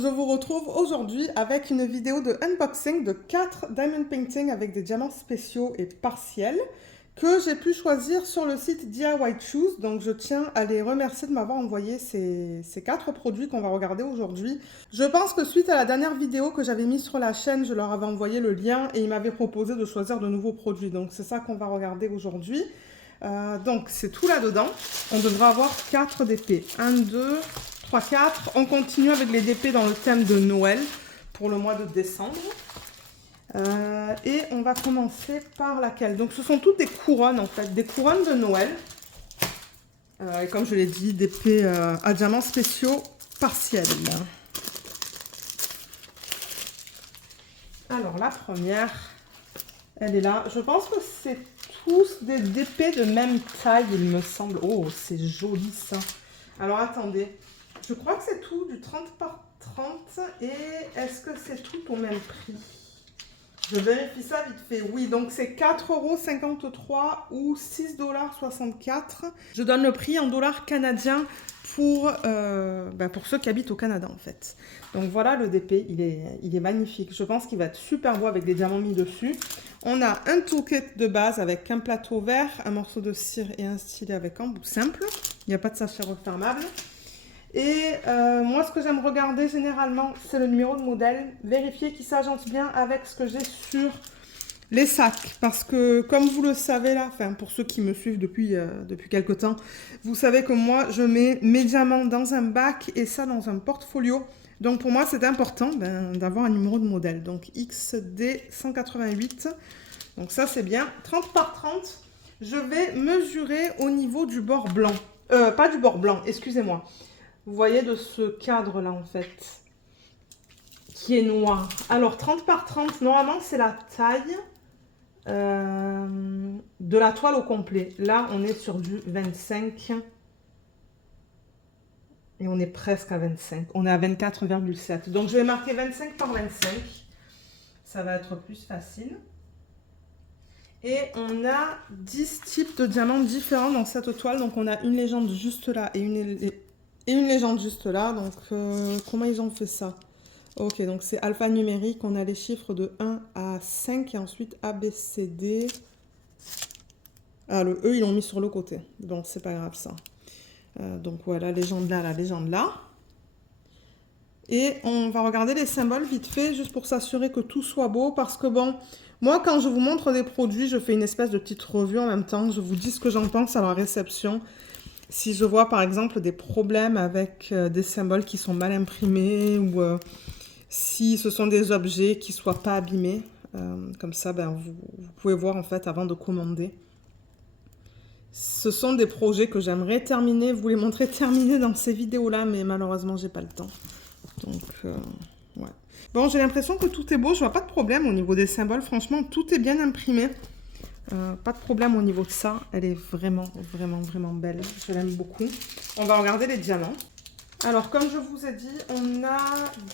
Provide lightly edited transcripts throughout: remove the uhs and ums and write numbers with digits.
je vous retrouve aujourd'hui avec une vidéo de unboxing de 4 diamond painting avec des diamants spéciaux et partiels que j'ai pu choisir sur le site DIY Choose. Donc je tiens à les remercier de m'avoir envoyé ces 4 produits qu'on va regarder aujourd'hui. Je pense que suite à la dernière vidéo que j'avais mise sur la chaîne, je leur avais envoyé le lien et ils m'avaient proposé de choisir de nouveaux produits. Donc c'est ça qu'on va regarder aujourd'hui. Donc c'est tout là-dedans. On devra avoir 4 DP. 1, 2, 3, 4. On continue avec les DP dans le thème de Noël pour le mois de décembre. Et on va commencer par laquelle? Donc ce sont toutes des couronnes en fait, des couronnes de Noël. Et comme je l'ai dit, DP à diamants spéciaux partiels. Alors la première, elle est là. Je pense que c'est tous des DP de même taille, il me semble. Oh, c'est joli ça. Alors attendez, je crois que c'est tout du 30 par 30. Et est-ce que c'est tout au même prix? Je vérifie ça vite fait. Oui, donc c'est 4,53 € ou 6,64 $. Je donne le prix en dollars canadiens pour ceux qui habitent au Canada en fait. Donc voilà le DP, il est magnifique. Je pense qu'il va être super beau avec des diamants mis dessus. On a un toolkit de base avec un plateau vert, un morceau de cire et un stylet avec embout simple. Il n'y a pas de sachet refermable. Et moi, ce que j'aime regarder généralement, c'est le numéro de modèle. Vérifier qu'il s'agence bien avec ce que j'ai sur les sacs. Parce que, comme vous le savez là, enfin pour ceux qui me suivent depuis quelques temps, vous savez que moi, je mets mes diamants dans un bac et ça dans un portfolio. Donc pour moi, c'est important d'avoir un numéro de modèle. Donc XD 188. Donc ça, c'est bien. 30 par 30. Je vais mesurer au niveau du bord blanc. Pas du bord blanc, excusez-moi. Vous voyez de ce cadre là en fait, qui est noir. Alors 30 par 30, normalement c'est la taille de la toile au complet. Là on est sur du 25 et on est presque à 25. On est à 24,7. Donc je vais marquer 25 par 25. Ça va être plus facile. Et on a 10 types de diamants différents dans cette toile. Donc on a une légende juste là et une légende juste là. Donc comment ils ont fait ça? Ok, donc c'est alphanumérique. On a les chiffres de 1 à 5 et ensuite A, B, C, D. Ah, le E, ils l'ont mis sur le côté. Bon, c'est pas grave ça. Donc voilà, la légende là, la légende là. Et on va regarder les symboles vite fait, juste pour s'assurer que tout soit beau. Parce que bon, moi quand je vous montre des produits, je fais une espèce de petite revue en même temps. Je vous dis ce que j'en pense à la réception. Si je vois par exemple des problèmes avec des symboles qui sont mal imprimés ou si ce sont des objets qui ne soient pas abîmés, comme ça vous pouvez voir en fait avant de commander. Ce sont des projets que j'aimerais terminer, vous les montrer terminés dans ces vidéos-là, mais malheureusement j'ai pas le temps. Donc ouais. Bon, j'ai l'impression que tout est beau, je vois pas de problème au niveau des symboles, franchement tout est bien imprimé. Pas de problème au niveau de ça. Elle est vraiment, vraiment, vraiment belle. Je l'aime beaucoup. On va regarder les diamants. Alors, comme je vous ai dit, on a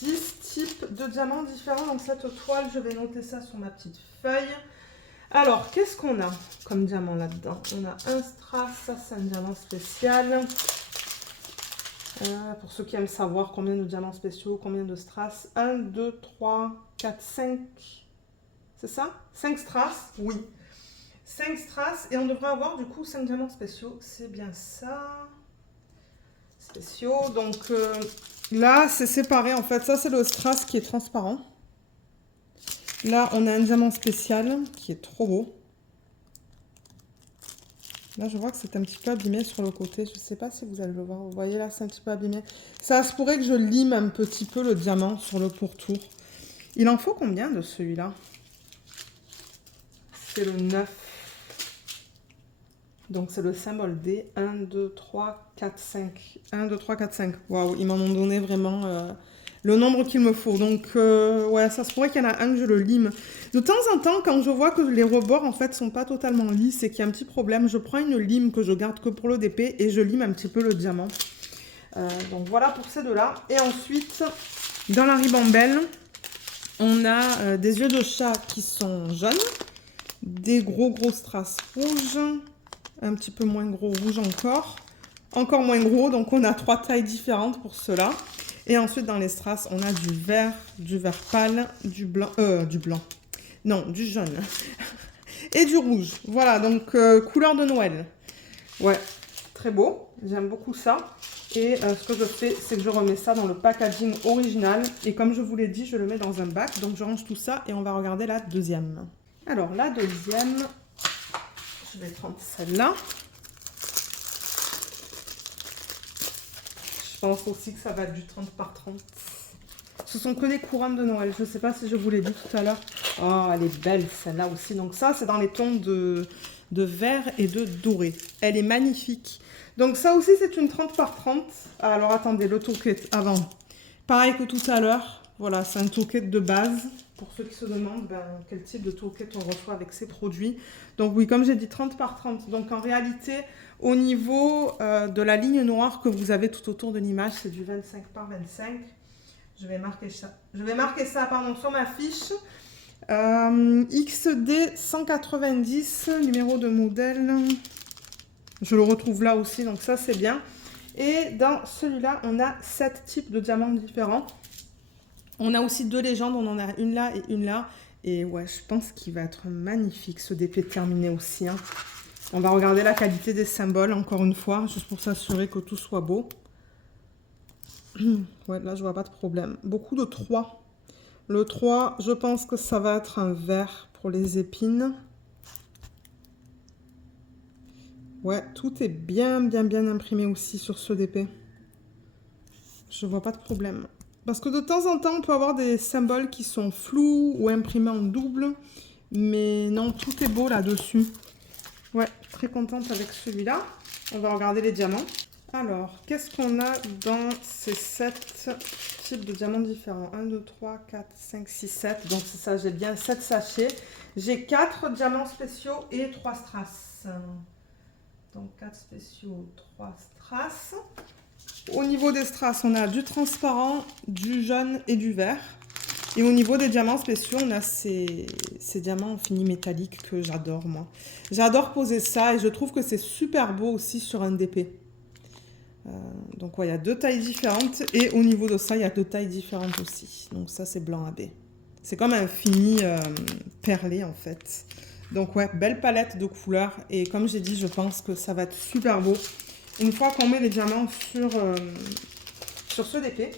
10 types de diamants différents dans cette toile. Je vais noter ça sur ma petite feuille. Alors, qu'est-ce qu'on a comme diamant là-dedans? On a un strass. Ça, c'est un diamant spécial. Pour ceux qui aiment savoir combien de diamants spéciaux, combien de strass. 1, 2, 3, 4, 5. C'est ça? 5 strass? Oui. 5 strass et on devrait avoir du coup 5 diamants spéciaux, c'est bien ça. Spéciaux, donc là c'est séparé en fait, ça c'est le strass qui est transparent. Là on a un diamant spécial qui est trop beau. Là je vois que c'est un petit peu abîmé sur le côté, je sais pas si vous allez le voir, vous voyez là c'est un petit peu abîmé. Ça se pourrait que je lime un petit peu le diamant sur le pourtour. Il en faut combien de celui-là? C'est le 9. Donc, c'est le symbole D. 1, 2, 3, 4, 5. 1, 2, 3, 4, 5. Waouh, ils m'en ont donné vraiment le nombre qu'il me faut. Donc, ouais, ça se pourrait qu'il y en a un que je le lime. De temps en temps, quand je vois que les rebords, en fait, sont pas totalement lisses et qu'il y a un petit problème, je prends une lime que je garde que pour le DP et je lime un petit peu le diamant. Donc, voilà pour ces deux-là. Et ensuite, dans la ribambelle, on a des yeux de chat qui sont jaunes. Des gros strass rouges. Un petit peu moins gros rouge encore moins gros, donc on a 3 tailles différentes pour cela. Et ensuite, dans les strass, on a du vert pâle, du blanc, non, du jaune et du rouge. Voilà, donc couleur de Noël. Ouais, très beau, j'aime beaucoup ça. Et ce que je fais, c'est que je remets ça dans le packaging original. Et comme je vous l'ai dit, je le mets dans un bac. Donc je range tout ça et on va regarder la deuxième. Alors la deuxième, je vais prendre celle-là. Je pense aussi que ça va être du 30 par 30. Ce sont que des couronnes de Noël. Je ne sais pas si je vous l'ai dit tout à l'heure. Oh, elle est belle celle-là aussi. Donc ça, c'est dans les tons de vert et de doré. Elle est magnifique. Donc ça aussi, c'est une 30 par 30. Alors attendez, le toolkit avant. Pareil que tout à l'heure. Voilà, c'est un toolkit de base. Pour ceux qui se demandent quel type de toolkit on reçoit avec ces produits. Donc oui, comme j'ai dit, 30 par 30. Donc en réalité, au niveau de la ligne noire que vous avez tout autour de l'image, c'est du 25 par 25. Je vais marquer ça sur ma fiche. XD 190, numéro de modèle. Je le retrouve là aussi, donc ça c'est bien. Et dans celui-là, on a 7 types de diamants différents. On a aussi 2 légendes, on en a une là et une là. Et ouais, je pense qu'il va être magnifique ce DP terminé aussi. Hein. On va regarder la qualité des symboles encore une fois, juste pour s'assurer que tout soit beau. Ouais, là je vois pas de problème. Beaucoup de 3. Le 3, je pense que ça va être un vert pour les épines. Ouais, tout est bien imprimé aussi sur ce DP. Je vois pas de problème. Parce que de temps en temps, on peut avoir des symboles qui sont flous ou imprimés en double. Mais non, tout est beau là-dessus. Ouais, très contente avec celui-là. On va regarder les diamants. Alors, qu'est-ce qu'on a dans ces 7 types de diamants différents? 1, 2, 3, 4, 5, 6, 7. Donc c'est ça, j'ai bien 7 sachets. J'ai 4 diamants spéciaux et 3 strass. Donc 4 spéciaux, 3 strass. Au niveau des strass, on a du transparent, du jaune et du vert. Et au niveau des diamants spéciaux, on a ces diamants en fini métallique que j'adore, moi. J'adore poser ça et je trouve que c'est super beau aussi sur un DP. Donc ouais, il y a 2 tailles différentes. Et au niveau de ça, il y a 2 tailles différentes aussi. Donc ça, c'est blanc AB. C'est comme un fini perlé, en fait. Donc ouais, belle palette de couleurs. Et comme j'ai dit, je pense que ça va être super beau. Une fois qu'on met les diamants sur ce DP.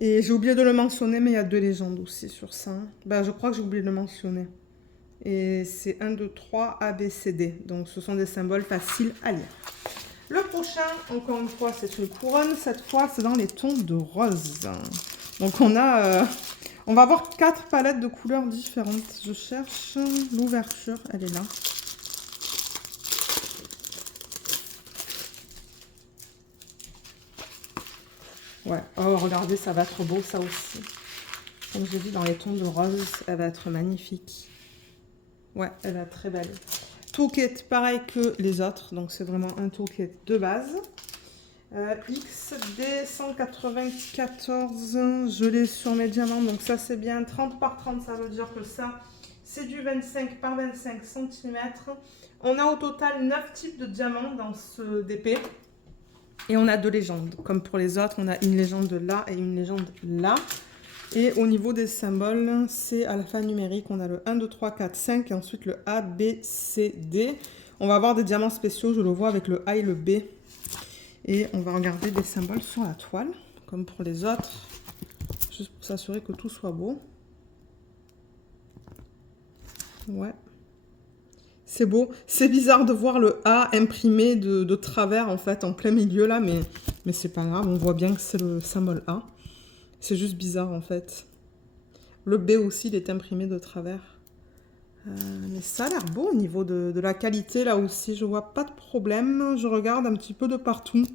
Et j'ai oublié de le mentionner, mais il y a 2 légendes aussi sur ça. Je crois que j'ai oublié de le mentionner. Et c'est 1, 2, 3, A, B, C, D. Donc ce sont des symboles faciles à lire. Le prochain, encore une fois, c'est une couronne. Cette fois, c'est dans les tons de rose. Donc on va avoir 4 palettes de couleurs différentes. Je cherche l'ouverture, elle est là. Ouais, oh regardez, ça va être beau ça aussi. Comme j'ai dit, dans les tons de rose, elle va être magnifique. Ouais, elle va être très belle. Toolkit, pareil que les autres, donc c'est vraiment un toolkit de base. XD 194, je l'ai sur mes diamants, donc ça c'est bien. 30 par 30, ça veut dire que ça, c'est du 25 par 25 cm. On a au total 9 types de diamants dans ce DP. Et on a 2 légendes. Comme pour les autres, on a une légende là et une légende là. Et au niveau des symboles, c'est alphanumérique. On a le 1, 2, 3, 4, 5 et ensuite le A, B, C, D. On va avoir des diamants spéciaux, je le vois, avec le A et le B. Et on va regarder des symboles sur la toile, comme pour les autres. Juste pour s'assurer que tout soit beau. Ouais. C'est beau. C'est bizarre de voir le A imprimé de travers, en fait, en plein milieu, là. Mais c'est pas grave, on voit bien que c'est le symbole A. C'est juste bizarre, en fait. Le B aussi, il est imprimé de travers. Mais ça a l'air beau au niveau de la qualité, là aussi. Je vois pas de problème. Je regarde un petit peu de partout.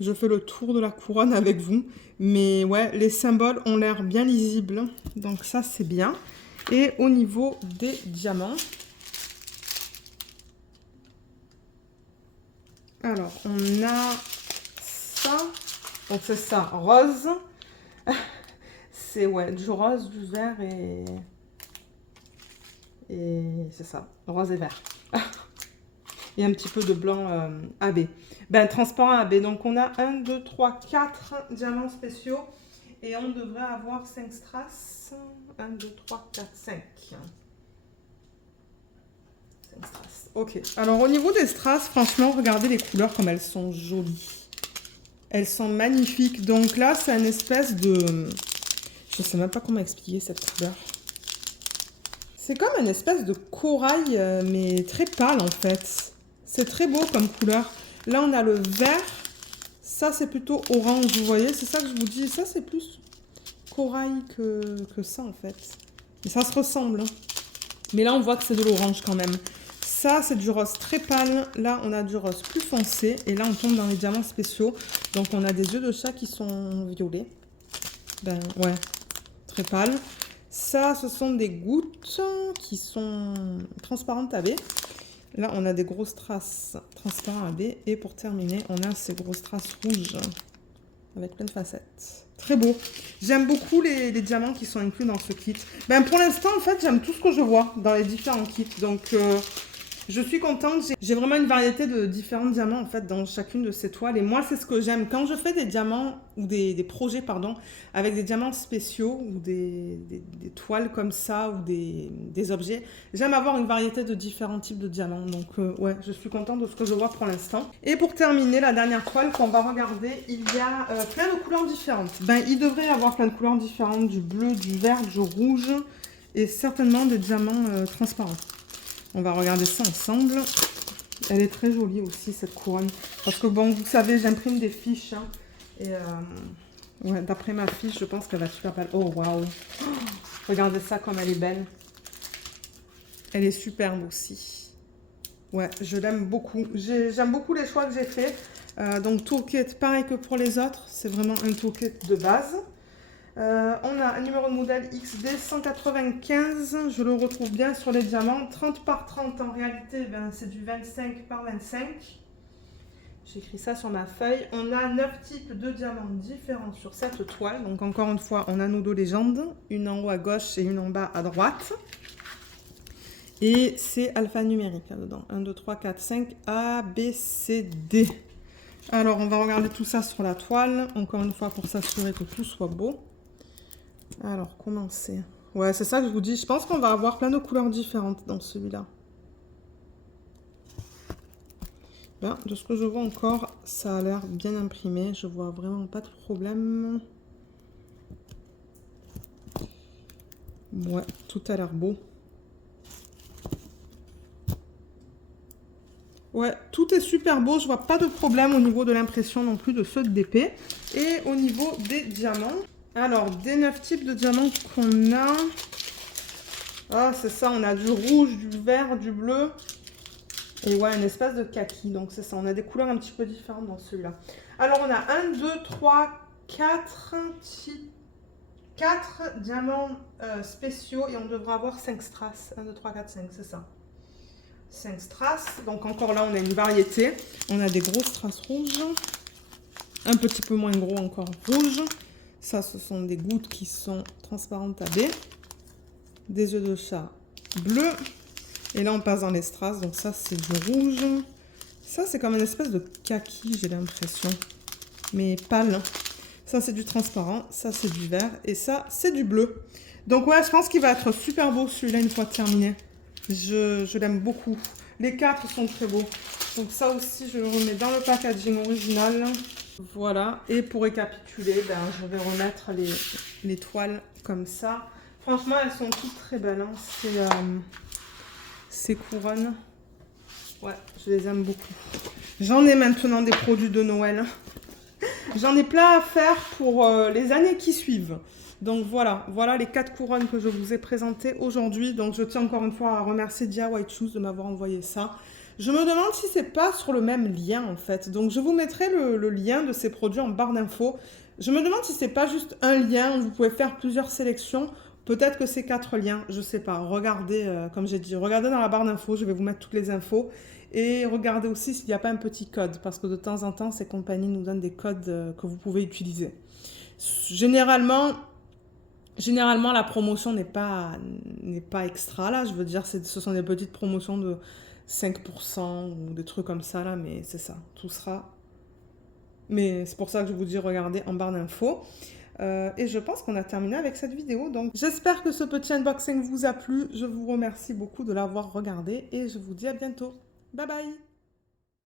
Je fais le tour de la couronne avec vous. Mais ouais, les symboles ont l'air bien lisibles. Donc ça, c'est bien. Et au niveau des diamants... Alors, on a ça. Donc, c'est ça, rose. C'est, ouais, du rose, du vert et c'est ça, rose et vert. et un petit peu de blanc AB. Ben, transparent AB. Donc on a 1, 2, 3, 4 diamants spéciaux et on devrait avoir 5 strass. 1, 2, 3, 4, 5. 5 strass. Ok. Alors au niveau des strass, franchement, regardez les couleurs comme elles sont jolies. Elles sont magnifiques. Donc là, c'est une espèce de... Je sais même pas comment expliquer cette couleur. C'est comme une espèce de corail, mais très pâle en fait. C'est très beau comme couleur. Là, on a le vert. Ça, c'est plutôt orange, vous voyez. C'est ça que je vous dis. Ça, c'est plus corail que ça en fait. Mais ça se ressemble. Hein. Mais là, on voit que c'est de l'orange quand même. Ça, c'est du rose très pâle. Là, on a du rose plus foncé. Et là, on tombe dans les diamants spéciaux. Donc, on a des yeux de chat qui sont violets. Ben, ouais, très pâle. Ça, ce sont des gouttes qui sont transparentes AB. Là, on a des grosses traces transparentes AB. Et pour terminer, on a ces grosses traces rouges avec plein de facettes. Très beau. J'aime beaucoup les diamants qui sont inclus dans ce kit. Ben, pour l'instant, en fait, j'aime tout ce que je vois dans les différents kits. Donc, je suis contente. J'ai vraiment une variété de différents diamants, en fait, dans chacune de ces toiles. Et moi, c'est ce que j'aime. Quand je fais des diamants, ou des projets, pardon, avec des diamants spéciaux, ou des toiles comme ça, ou des objets, j'aime avoir une variété de différents types de diamants. Donc, ouais, je suis contente de ce que je vois pour l'instant. Et pour terminer, la dernière toile qu'on va regarder, il y a plein de couleurs différentes. Ben, il devrait y avoir plein de couleurs différentes, du bleu, du vert, du rouge, et certainement des diamants transparents. On va regarder ça ensemble. Elle est très jolie aussi, cette couronne. Parce que, bon, vous savez, j'imprime des fiches. Hein, et ouais, d'après ma fiche, je pense qu'elle va être super belle. Oh, waouh! Regardez ça comme elle est belle. Elle est superbe aussi. Ouais, je l'aime beaucoup. J'aime beaucoup les choix que j'ai faits. Donc, toolkit, pareil que pour les autres. C'est vraiment un toolkit de base. On a un numéro de modèle XD 195, je le retrouve bien sur les diamants, 30 par 30 en réalité, ben, c'est du 25 par 25. J'ai écrit ça sur ma feuille. On a 9 types de diamants différents sur cette toile. Donc encore une fois, on a nos deux légendes, une en haut à gauche et une en bas à droite. Et c'est alphanumérique là-dedans. 1, 2, 3, 4, 5, A, B, C, D. Alors on va regarder tout ça sur la toile, encore une fois pour s'assurer que tout soit beau. Alors, commencer. Ouais, c'est ça que je vous dis. Je pense qu'on va avoir plein de couleurs différentes dans celui-là. Ben, de ce que je vois encore, ça a l'air bien imprimé. Je vois vraiment pas de problème. Ouais, tout a l'air beau. Ouais, tout est super beau. Je vois pas de problème au niveau de l'impression non plus de ceux de DP. Et au niveau des diamants. Alors, des 9 types de diamants qu'on a. Ah, c'est ça, on a du rouge, du vert, du bleu. Et ouais, une espèce de kaki. Donc, c'est ça, on a des couleurs un petit peu différentes dans celui-là. Alors, on a 1, 2, 3, 4 diamants spéciaux. Et on devrait avoir 5 strass. 1, 2, 3, 4, 5, c'est ça. 5 strass. Donc, encore là, on a une variété. On a des gros strass rouges. Un petit peu moins gros encore rouge. Ça, ce sont des gouttes qui sont transparentes AB. Des yeux de chat bleus. Et là, on passe dans les strass. Donc ça, c'est du rouge. Ça, c'est comme une espèce de kaki, j'ai l'impression. Mais pâle. Ça, c'est du transparent. Ça, c'est du vert. Et ça, c'est du bleu. Donc ouais, je pense qu'il va être super beau celui-là une fois terminé. Je l'aime beaucoup. Les 4 sont très beaux. Donc ça aussi, je le remets dans le packaging original. Voilà. Et pour récapituler, ben, je vais remettre les toiles comme ça. Franchement, elles sont toutes très belles. Hein. Ces couronnes. Ouais, je les aime beaucoup. J'en ai maintenant des produits de Noël. J'en ai plein à faire pour les années qui suivent. Donc voilà les 4 couronnes que je vous ai présentées aujourd'hui. Donc je tiens encore une fois à remercier DIY Choose de m'avoir envoyé ça. Je me demande si c'est pas sur le même lien en fait. Donc je vous mettrai le lien de ces produits en barre d'infos. Je me demande si c'est pas juste un lien où vous pouvez faire plusieurs sélections. Peut-être que c'est 4 liens, je sais pas. Regardez, comme j'ai dit, regardez dans la barre d'infos, je vais vous mettre toutes les infos. Et regardez aussi s'il n'y a pas un petit code, parce que de temps en temps, ces compagnies nous donnent des codes que vous pouvez utiliser. Généralement, la promotion n'est pas extra là. Je veux dire, ce sont des petites promotions de 5% ou des trucs comme ça là, mais c'est ça, tout sera... Mais c'est pour ça que je vous dis, regardez en barre d'infos. Et je pense qu'on a terminé avec cette vidéo. Donc j'espère que ce petit unboxing vous a plu. Je vous remercie beaucoup de l'avoir regardé et je vous dis à bientôt. Bye bye!